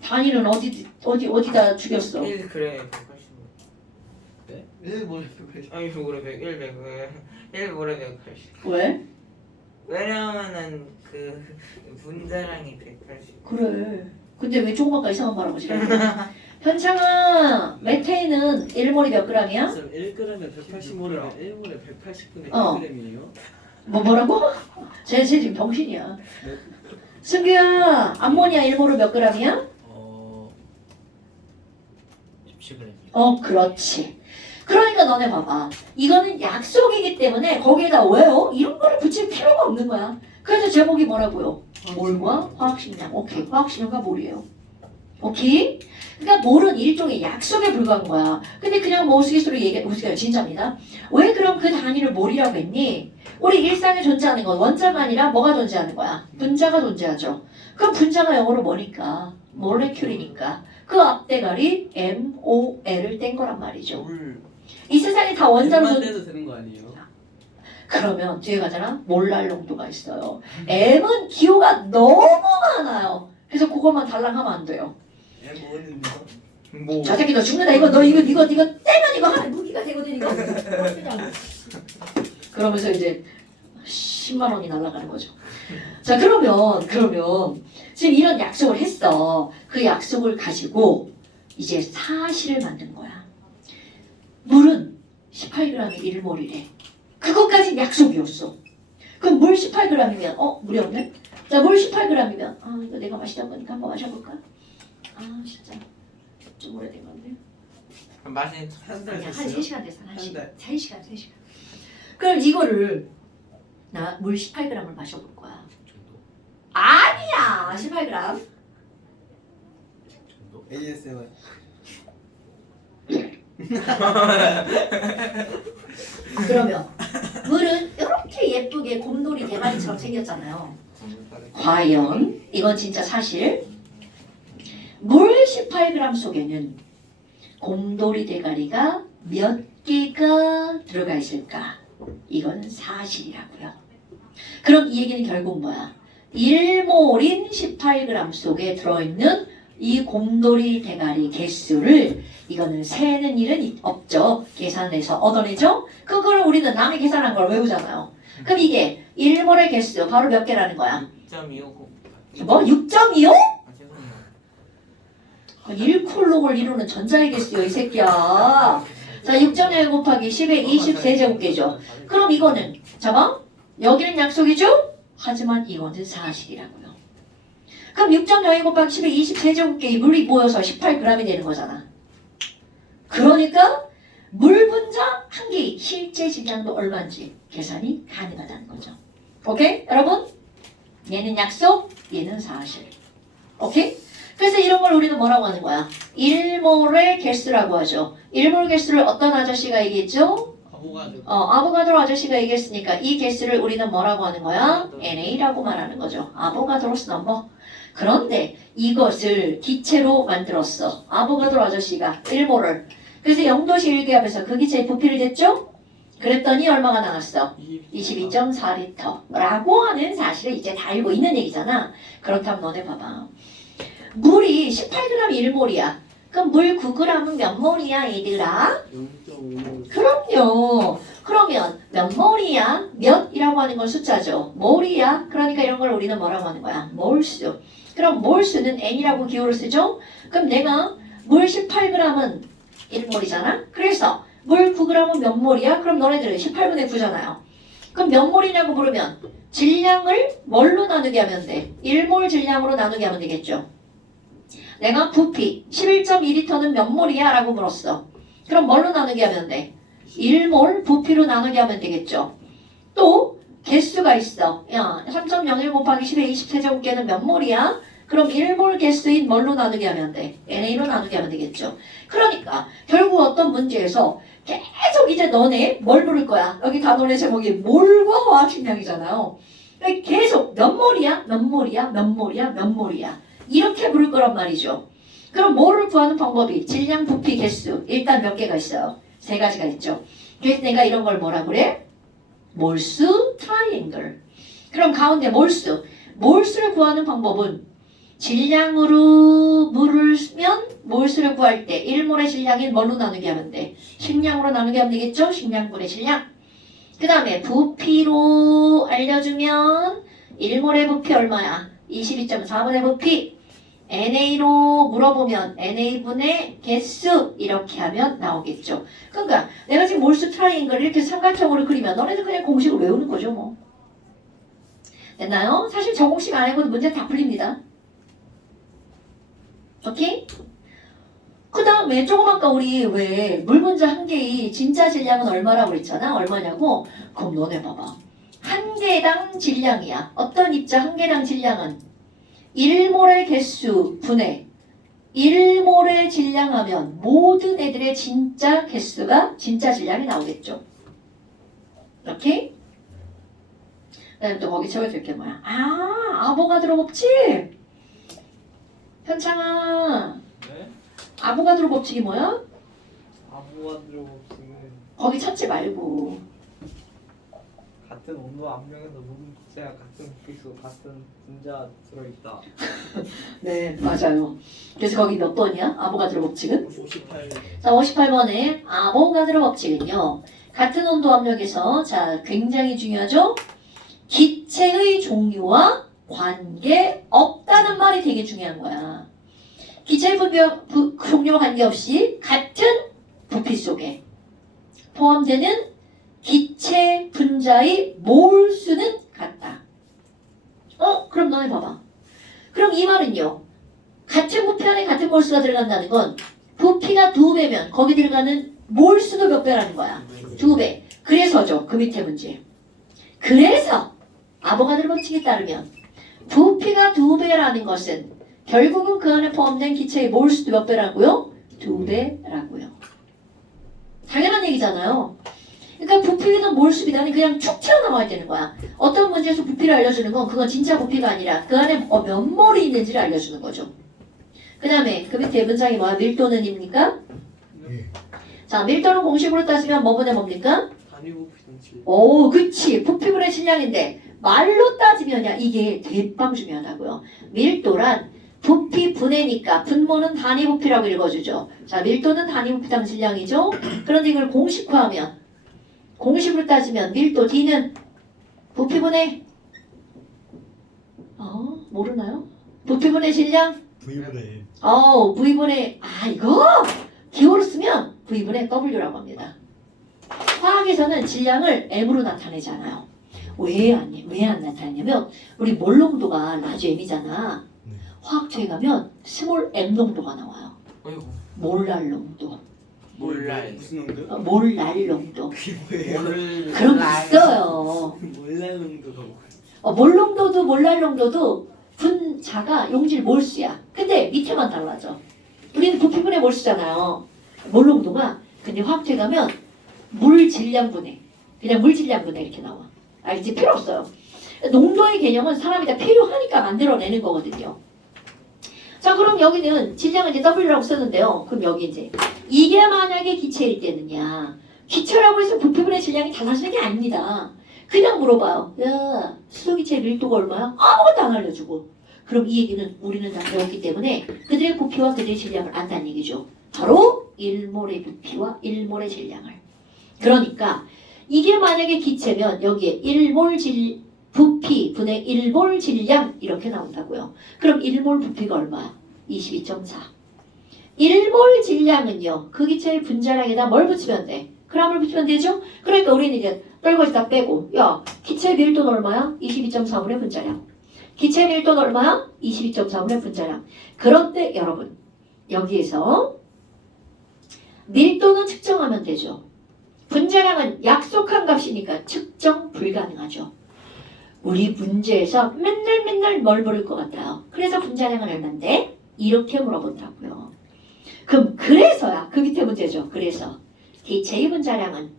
단위는 어디다 죽였어? 1g 180. 1몰 아니 그래 1몰에 180. 왜? 왜냐면은 그 분자량이 180. 그래. 근데 왜 조금만 이상한 말하고 지랄 현창아, 메테인은 1몰이 몇 g이야? 1g에 180몰이면 1몰에 180분의 어. 1g이에요. 뭐라고? 쟤 지금 병신이야. 승규야, 암모니아 1몰은 몇 g이야? 17g이요. 그렇지. 그러니까 너네 봐봐. 이거는 약속이기 때문에 거기에다 왜요? 이런 거를 붙일 필요가 없는 거야. 그래서 제목이 뭐라고요? 몰과 화학식량. 오케이. 화학식량과 몰이에요. 오케이? 그러니까 몰은 일종의 약속에 불과한 거야. 근데 그냥 뭐 우스갯소리 우스갯소리 진짜입니다. 왜 그럼 그 단위를 몰이라고 했니? 우리 일상에 존재하는 건 원자가 아니라 뭐가 존재하는 거야? 분자가 존재하죠. 그럼 분자가 영어로 뭐니까? 몰레큘이니까. 그 앞대가리 MOL을 뗀 거란 말이죠. 이 세상에 다 원자로 M만 돼도 되는 거 아니에요? 그러면 뒤에 가잖아. 몰랄 농도가 있어요. M은 기호가 너무 많아요. 그래서 그것만 달랑하면 안 돼요. M5는 뭐 저 새끼 너 죽는다. 이거 떼면 이거 하나 띠가 되거든 이거. 그냥. 그러면서 이제 10만 원이 날아가는 거죠. 자 그러면 지금 이런 약속을 했어. 그 약속을 가지고 이제 사실을 만든 거야. 물은 18g이 1몰이래. 그것까지 약속이었어. 그럼 물 18g이면 물이 없네? 자 물 18g이면 이거 내가 마시던 거니까 한번 마셔볼까? 진짜 좀 오래된 건데. 맛이 한달 아니야 한 됐어요? 3시간 됐어. 한 달. 3시간. 그럼 이거를 나 물 18g을 마셔볼 거야. 정도. 아니야 18g. 정도. ASMR. 그러면 물은 이렇게 예쁘게 곰돌이 대가리처럼 생겼잖아요. 과연 이건 진짜 사실? 물 18g 속에는 곰돌이 대가리가 몇 개가 들어가 있을까? 이건 사실이라고요. 그럼 이 얘기는 결국 뭐야? 1몰인 18g 속에 들어있는 이 곰돌이 대가리 개수를 이거는 세는 일은 없죠. 계산해서 얻어내죠. 그걸 우리는 남이 계산한 걸 외우잖아요. 그럼 이게 1몰의 개수 바로 몇 개라는 거야? 6.25 뭐? 6.25? 아 죄송해요. 1콜록을 이루는 전자의 개수요 이 새끼야. 자 6.0 곱하기 10의 20세제곱계죠. 그럼 이거는 잠깐 여기는 약속이죠? 하지만 이거는 사실이라고요. 그럼 6.0 곱하기 10의 20세제곱계의 물이 모여서 18g이 되는 거잖아. 그러니까 물 분자 한 개의 실제 질량도 얼마인지 계산이 가능하다는 거죠. 오케이? 여러분? 얘는 약속, 얘는 사실. 오케이? 그래서 이런 걸 우리는 뭐라고 하는 거야? 1몰의 개수라고 하죠. 1몰 개수를 어떤 아저씨가 얘기했죠? 아보가드로 아저씨가 얘기했으니까 이 개수를 우리는 뭐라고 하는 거야? NA라고 말하는 거죠. 아보가드로스 넘버. 그런데 이것을 기체로 만들었어. 아보가드로 아저씨가 1몰을. 그래서 0도씨 1기압에서 그 기체의 부피를 쟀죠? 그랬더니 얼마가 나왔어? 22.4리터 라고 하는 사실을 이제 다 알고 있는 얘기잖아. 그렇다면 너네 봐봐. 물이 18g 1몰이야. 그럼 물 9g은 몇 몰이야 얘들아? 0.5몰. 그럼요. 그러면 몇 몰이야? 몇이라고 하는 건 숫자죠. 몰이야. 그러니까 이런 걸 우리는 뭐라고 하는 거야? 몰수. 그럼 몰수는 n이라고 기호를 쓰죠? 그럼 내가 물 18g은 1몰이잖아? 그래서 물 9g은 몇 몰이야? 그럼 너네들은 18분의 9잖아요. 그럼 몇 몰이냐고 물으면 질량을 뭘로 나누게 하면 돼? 1몰 질량으로 나누게 하면 되겠죠. 내가 부피 11.2리터는 몇 몰이야? 라고 물었어. 그럼 뭘로 나누게 하면 돼? 1몰 부피로 나누게 하면 되겠죠. 또 개수가 있어. 야 3.01 곱하기 10의 20세제곱계는 몇 몰이야? 그럼 1몰 개수인 뭘로 나누게 하면 돼? NA로 나누게 하면 되겠죠. 그러니까 결국 어떤 문제에서 계속 이제 너네 뭘 부를 거야? 여기 단원의 제목이 몰과 화학식량이잖아요. 계속 몇 몰이야? 몇 몰이야? 몇 몰이야? 몇 몰이야? 이렇게 부를 거란 말이죠. 그럼 몰을 구하는 방법이 질량, 부피, 개수 일단 몇 개가 있어요? 3가지가 있죠. 그래서 내가 이런 걸 뭐라 그래? 몰수 트라이앵글. 그럼 가운데 몰수를 구하는 방법은 질량으로 물을 쓰면 몰수를 구할 때 1몰의 질량인 뭘로 나누게 하면 돼? 식량으로 나누게 하면 되겠죠? 식량분의 질량. 그 다음에 부피로 알려주면 1몰의 부피 얼마야? 22.4분의 부피. NA로 물어보면 NA분의 개수 이렇게 하면 나오겠죠. 그러니까 내가 지금 몰수 트라이앵글 이렇게 삼각형으로 그리면 너네들 그냥 공식을 외우는 거죠 뭐. 됐나요? 사실 저 공식 안 해봐도 문제 다 풀립니다. 오케이? 그 다음에 조금 아까 우리 왜 물 분자 한 개의 진짜 질량은 얼마라고 그랬잖아. 얼마냐고? 그럼 너네 봐봐. 한 개당 질량이야. 어떤 입자 한 개당 질량은 1몰의 개수 분의 1몰의 질량하면 모든 애들의 진짜 개수가 진짜 질량이 나오겠죠. 오케이? 그다음에 또 거기 적어줄 게 뭐야? 아보가드로 법칙! 현창아, 네? 아보가드로 법칙이 뭐야? 아보가드로 법칙은 거기 찾지 말고 같은 같은 온도 압력에서 모든 기체가 같은 부피수 같은 분자 들어있다. 네, 맞아요. 그래서 거기 몇 번이야? 아보가드로 법칙은? 58. 자, 58번에 아보가드로 법칙은요. 같은 온도 압력에서 자, 굉장히 중요하죠? 기체의 종류와 관계 없다는 말이 되게 중요한 거야. 기체의 종류와 관계없이 같은 부피 속에 포함되는 기체 분자의 몰수는 같다. 그럼 너네 봐봐. 그럼 이 말은요. 같은 부피 안에 같은 몰수가 들어간다는 건 부피가 2배면 거기 들어가는 몰수도 몇 배라는 거야. 2배. 그래서죠. 그 밑에 문제. 그래서 아보가드로 법칙에 따르면 부피가 2배라는 것은 결국은 그 안에 포함된 기체의 몰수도 몇 배라고요? 2배라고요. 당연한 얘기잖아요. 그러니까 부피는 몰수비단이 그냥 툭 튀어나와야 되는 거야. 어떤 문제에서 부피를 알려주는 건 그건 진짜 부피가 아니라 그 안에 몇 몰이 있는지를 알려주는 거죠. 그 다음에 그 밑에 문장이 뭐야? 밀도는입니까? 예. 자, 밀도는 공식으로 따지면 뭐분의 뭡니까? 단위 부피는 7. 오, 그치. 부피분의 질량인데 말로 따지면야 이게 대빵 중요하다고요. 밀도란 부피 분해니까 분모는 단위 부피라고 읽어주죠. 자, 밀도는 단위 부피당 질량이죠. 그런데 이걸 공식화하면 공식으로 따지면 밀도 D는 부피분의 모르나요? 부피분의 질량 V분의 V분의 이거 기호로 쓰면 V분의 W라고 합니다. 화학에서는 질량을 M으로 나타내잖아요. 왜 안 나타내냐면 우리 몰 농도가 라지 M이잖아. 화학투에 가면 스몰 M 농도가 나와요. 어이구 몰랄 농도. 몰라요. 무슨 농도? 몰랄 농도. 그게 뭐예요? 그런 거 있어요. 몰랄 농도가 뭐야? 몰 농도도 몰랄 농도도 분자가 용질 몰수야. 근데 밑에만 달라져. 우리는 부피분의 몰수잖아요. 몰 농도가 근데 화학투에 가면 물 질량분해. 그냥 물 질량분해 이렇게 나와. 알지? 필요 없어요. 농도의 개념은 사람이 다 필요하니까 만들어내는 거거든요. 자, 그럼 여기는 질량을 이제 W라고 썼는데요. 그럼 여기 이제 이게 만약에 기체일 때는야. 기체라고 해서 부피분의 질량이 달라지는 게 아닙니다. 그냥 물어봐요. 야, 수소기체의 밀도가 얼마야? 아무것도 안 알려주고. 그럼 이 얘기는 우리는 다 배웠기 때문에 그들의 부피와 그들의 질량을 안다는 얘기죠. 바로 1몰의 부피와 1몰의 질량을. 그러니까 이게 만약에 기체면 여기에 1몰 부피 분의 1몰 질량 이렇게 나온다고요. 그럼 1몰 부피가 얼마야? 22.4. 1몰 질량은요. 그 기체의 분자량에다 뭘 붙이면 돼? 그람을 붙이면 되죠? 그러니까 우리는 이제 별거지 다 빼고 야 기체의 밀도는 얼마야? 22.4분의 분자량. 기체의 밀도는 얼마야? 22.4분의 분자량. 그런데 여러분 여기에서 밀도는 측정하면 되죠. 분자량은 약속한 값이니까 측정 불가능하죠. 우리 문제에서 맨날 뭘 물을 것 같아요. 그래서 분자량은 얼마인데? 이렇게 물어본다고요. 그럼 그래서야 그 밑에 문제죠. 그래서 기체의 분자량은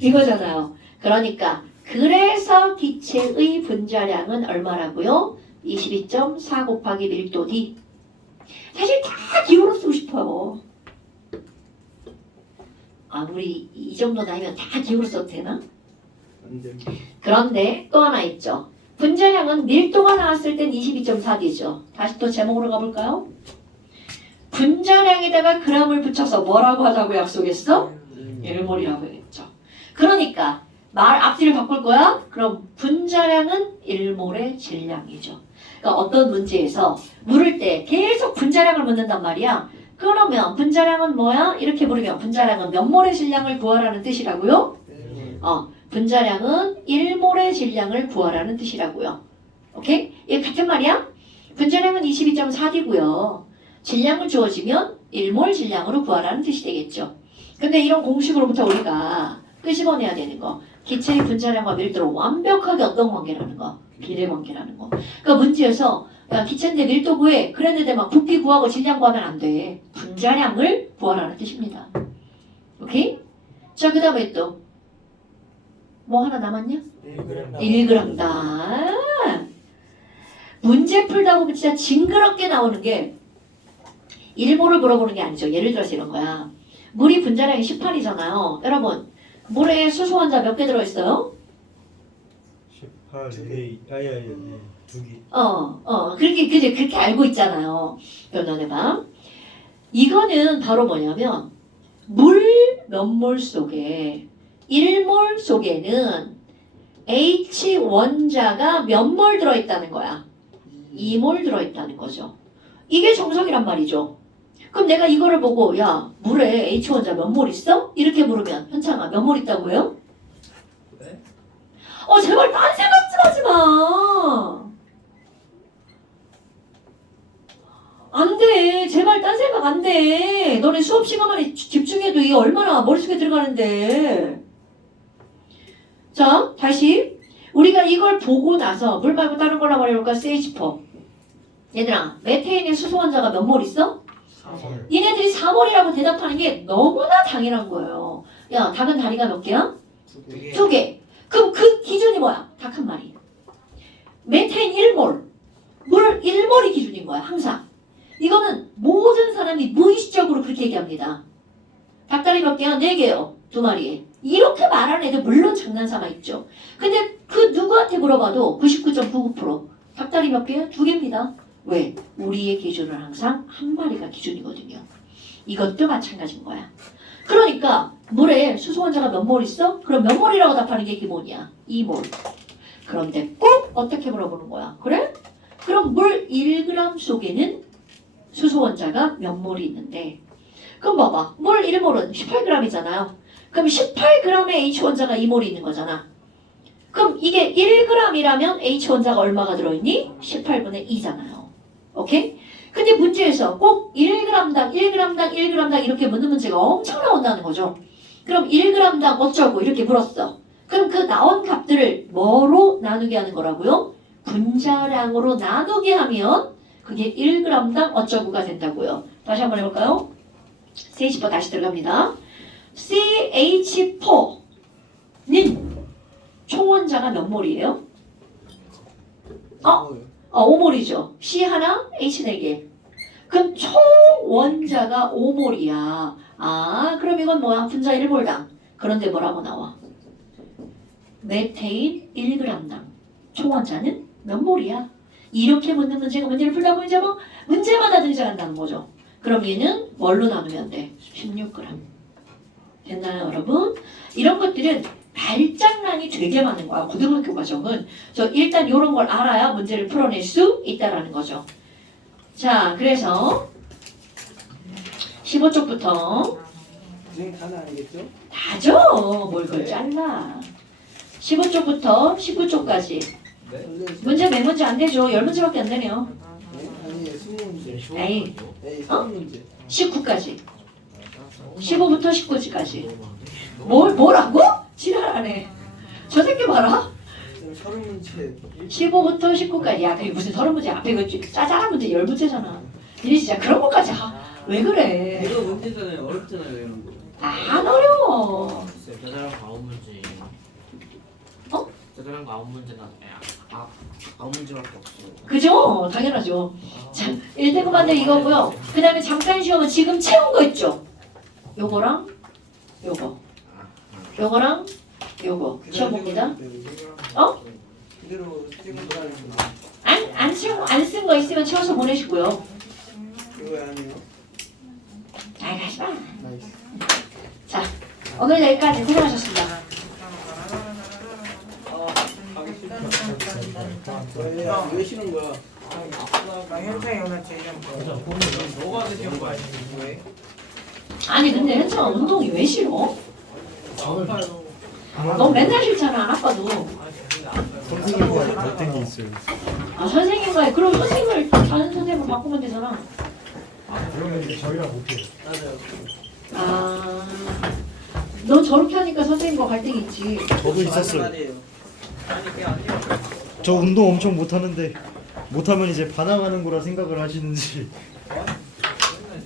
이거잖아요. 그러니까 그래서 기체의 분자량은 얼마라고요? 22.4 곱하기 밀도 D. 사실 다 기호로 쓰고 싶어요. 우리 이 정도 나이면 다 기호로 써도 되나? 안 돼. 그런데 또 하나 있죠. 분자량은 밀도가 나왔을 땐 22.4D죠. 다시 또 제목으로 가볼까요? 분자량에다가 그람을 붙여서 뭐라고 하자고 약속했어? 1몰이라고 했죠. 그러니까 말 앞뒤를 바꿀 거야? 그럼 분자량은 1몰의 질량이죠. 그러니까 어떤 문제에서 물을 때 계속 분자량을 묻는단 말이야. 그러면 분자량은 뭐야? 이렇게 물으면 분자량은 몇 몰의 질량을 구하라는 뜻이라고요? 분자량은 1몰의 질량을 구하라는 뜻이라고요. 오케이? 이게 같은 말이야? 분자량은 22.4D고요. 질량을 주어지면 1몰 질량으로 구하라는 뜻이 되겠죠. 근데 이런 공식으로부터 우리가 끄집어내야 되는 거. 기체의 분자량과 밀도를 완벽하게 어떤 관계라는 거? 비례 관계라는 거. 그러니까 문제에서 야 기체인데 밀도 구해. 그랬는데 막 부피 구하고 질량 구하면 안 돼. 분자량을 구하라는 뜻입니다. 오케이? 자, 그 다음에 또 뭐 하나 남았냐? 1g당. 문제 풀다 보면 진짜 징그럽게 나오는 게 1몰을 물어보는 게 아니죠. 예를 들어서 이런 거야. 물이 분자량이 18이잖아요. 여러분, 물에 수소 원자 몇 개 들어있어요? 18, A, 아야야, 두 개. 그렇게 알고 있잖아요. 변환해봐. 이거는 바로 뭐냐면, 물 몇 몰 속에, 1몰 속에는 H 원자가 몇 몰 들어있다는 거야? 2몰 들어있다는 거죠. 이게 정석이란 말이죠. 그럼 내가 이거를 보고 야 물에 H 원자 몇 몰 있어? 이렇게 물으면 현창아 몇 몰 있다고 해요? 네? 제발 딴 생각 좀 하지 마. 안 돼. 제발 딴 생각 안 돼. 너네 수업 시간만에 집중해도 이게 얼마나 머릿속에 들어가는데. 자 다시 우리가 이걸 보고 나서 물 말고 다른 걸로 말해볼까? CH4. 얘들아 메테인의 수소 원자가 몇 몰 있어? 3월. 얘네들이 4몰이라고 대답하는 게 너무나 당연한 거예요. 야, 닭은 다리가 몇 개야? 되게 2개. 그럼 그 기준이 뭐야? 닭 한 마리. 메테인 1몰. 물 1몰이 기준인 거야, 항상. 이거는 모든 사람이 무의식적으로 그렇게 얘기합니다. 닭다리 몇 개야? 4개요. 2마리에. 이렇게 말하는 애들 물론 장난삼아 있죠. 근데 그 누구한테 물어봐도 99.99% 닭다리 몇 개야? 2개입니다. 왜? 우리의 기준은 항상 한 마리가 기준이거든요. 이것도 마찬가지인 거야. 그러니까 물에 수소 원자가 몇 몰 있어? 그럼 몇 몰이라고 답하는 게 기본이야. 2몰. 그런데 꼭 어떻게 물어보는 거야? 그래? 그럼 물 1g 속에는 수소 원자가 몇 몰이 있는데 그럼 봐봐. 물 1몰은 18g이잖아요. 그럼 18g의 H 원자가 2몰이 있는 거잖아. 그럼 이게 1g이라면 H 원자가 얼마가 들어있니? 18분의 2잖아요. 오케이? 근데 문제에서 꼭 1g당 1g당 1g당 이렇게 묻는 문제가 엄청 나온다는 거죠. 그럼 1g당 어쩌고 이렇게 물었어. 그럼 그 나온 값들을 뭐로 나누게 하는 거라고요? 분자량으로 나누게 하면 그게 1g당 어쩌고가 된다고요. 다시 한번 해볼까요? CH4 다시 들어갑니다. CH4는 총원자가 몇 몰이에요? 5몰이죠. C 하나, H 4개. 그럼 총 원자가 5몰이야. 그럼 이건 뭐야? 분자 1몰당. 그런데 뭐라고 나와? 메테인 1g당. 총 원자는 몇 몰이야? 이렇게 묻는 문제가 문제를 풀다 보면 이제 뭐 문제마다 등장한다는 거죠. 그럼 얘는 뭘로 나누면 돼? 16g. 됐나요, 여러분? 이런 것들은 발장난이 되게 많은 거야. 고등학교 과정은. 일단 이런 걸 알아야 문제를 풀어낼 수 있다라는 거죠. 자, 그래서 15쪽부터 선생님 다는 아니겠죠? 다죠. 뭘 그걸 잘라. 15쪽부터 19쪽까지. 선생님 문제 몇 문제 안 되죠. 10문제밖에 안 되네요. 아니 20문제. 에이, 에이 3문제. 19까지. 15부터 19까지. 뭐라고? 지랄하네. 저 새끼 봐라. 30문제. 15부터 19까지. 야, 그게 무슨 30문제 앞에 그 짜잘한 문제 10문제잖아. 니네 진짜 그런 것까지 왜 그래? 이거 문제잖아요. 어렵잖아요 이런 거. 안 어려워. 짜잘한 거 9문제. 어? 짜잘한 거 9문제나 9문제밖에 없어. 그죠? 당연하죠. 자, 1대 9반대 이거고요. 그 다음에 잠깐 시험은 지금 채운 거 있죠? 요거랑 요거. 요거랑 요거. 시험 봅니다. 어? 그대로 찍은 거 아니구나. 안 쓴 거 있으면 채워서 보내시고요. 그거 아니에요? 아이, 가지 마. 나이스. 자, 오늘 여기까지 고생하셨습니다. 왜 싫은 거야? 나 현장에 오늘 제일 너가 느낀 거 아니야? 왜? 아니, 근데 현정아 운동이 왜 싫어? 너 맨날 싫잖아, 안 아빠도. 선생님과 갈등이 있어요. 선생님과의, 그럼 선생님을, 다른 선생님을 바꾸면 되잖아. 그러면 이제 저희랑 못해요. 맞아요. 너 저렇게 하니까 선생님과 갈등이 있지. 저도 있었어요. 아니 그게 아니야. 저 운동 엄청 못하는데 못하면 이제 반항하는 거라 생각을 하시는지.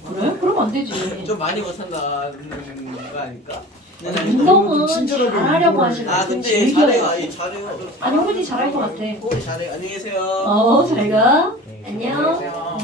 그래? 그럼 안 되지. 좀 많이 못한다는 거 아닐까? 운동은 친절하게 잘하려고 운동을 하시는 아 분이 근데 제일 잘해요. 좋아요. 아니 잘해요. 아니, 호빈이 잘할 것 같아. 잘해. 안녕히 계세요. 잘 가. 안녕. 안녕히 계세요.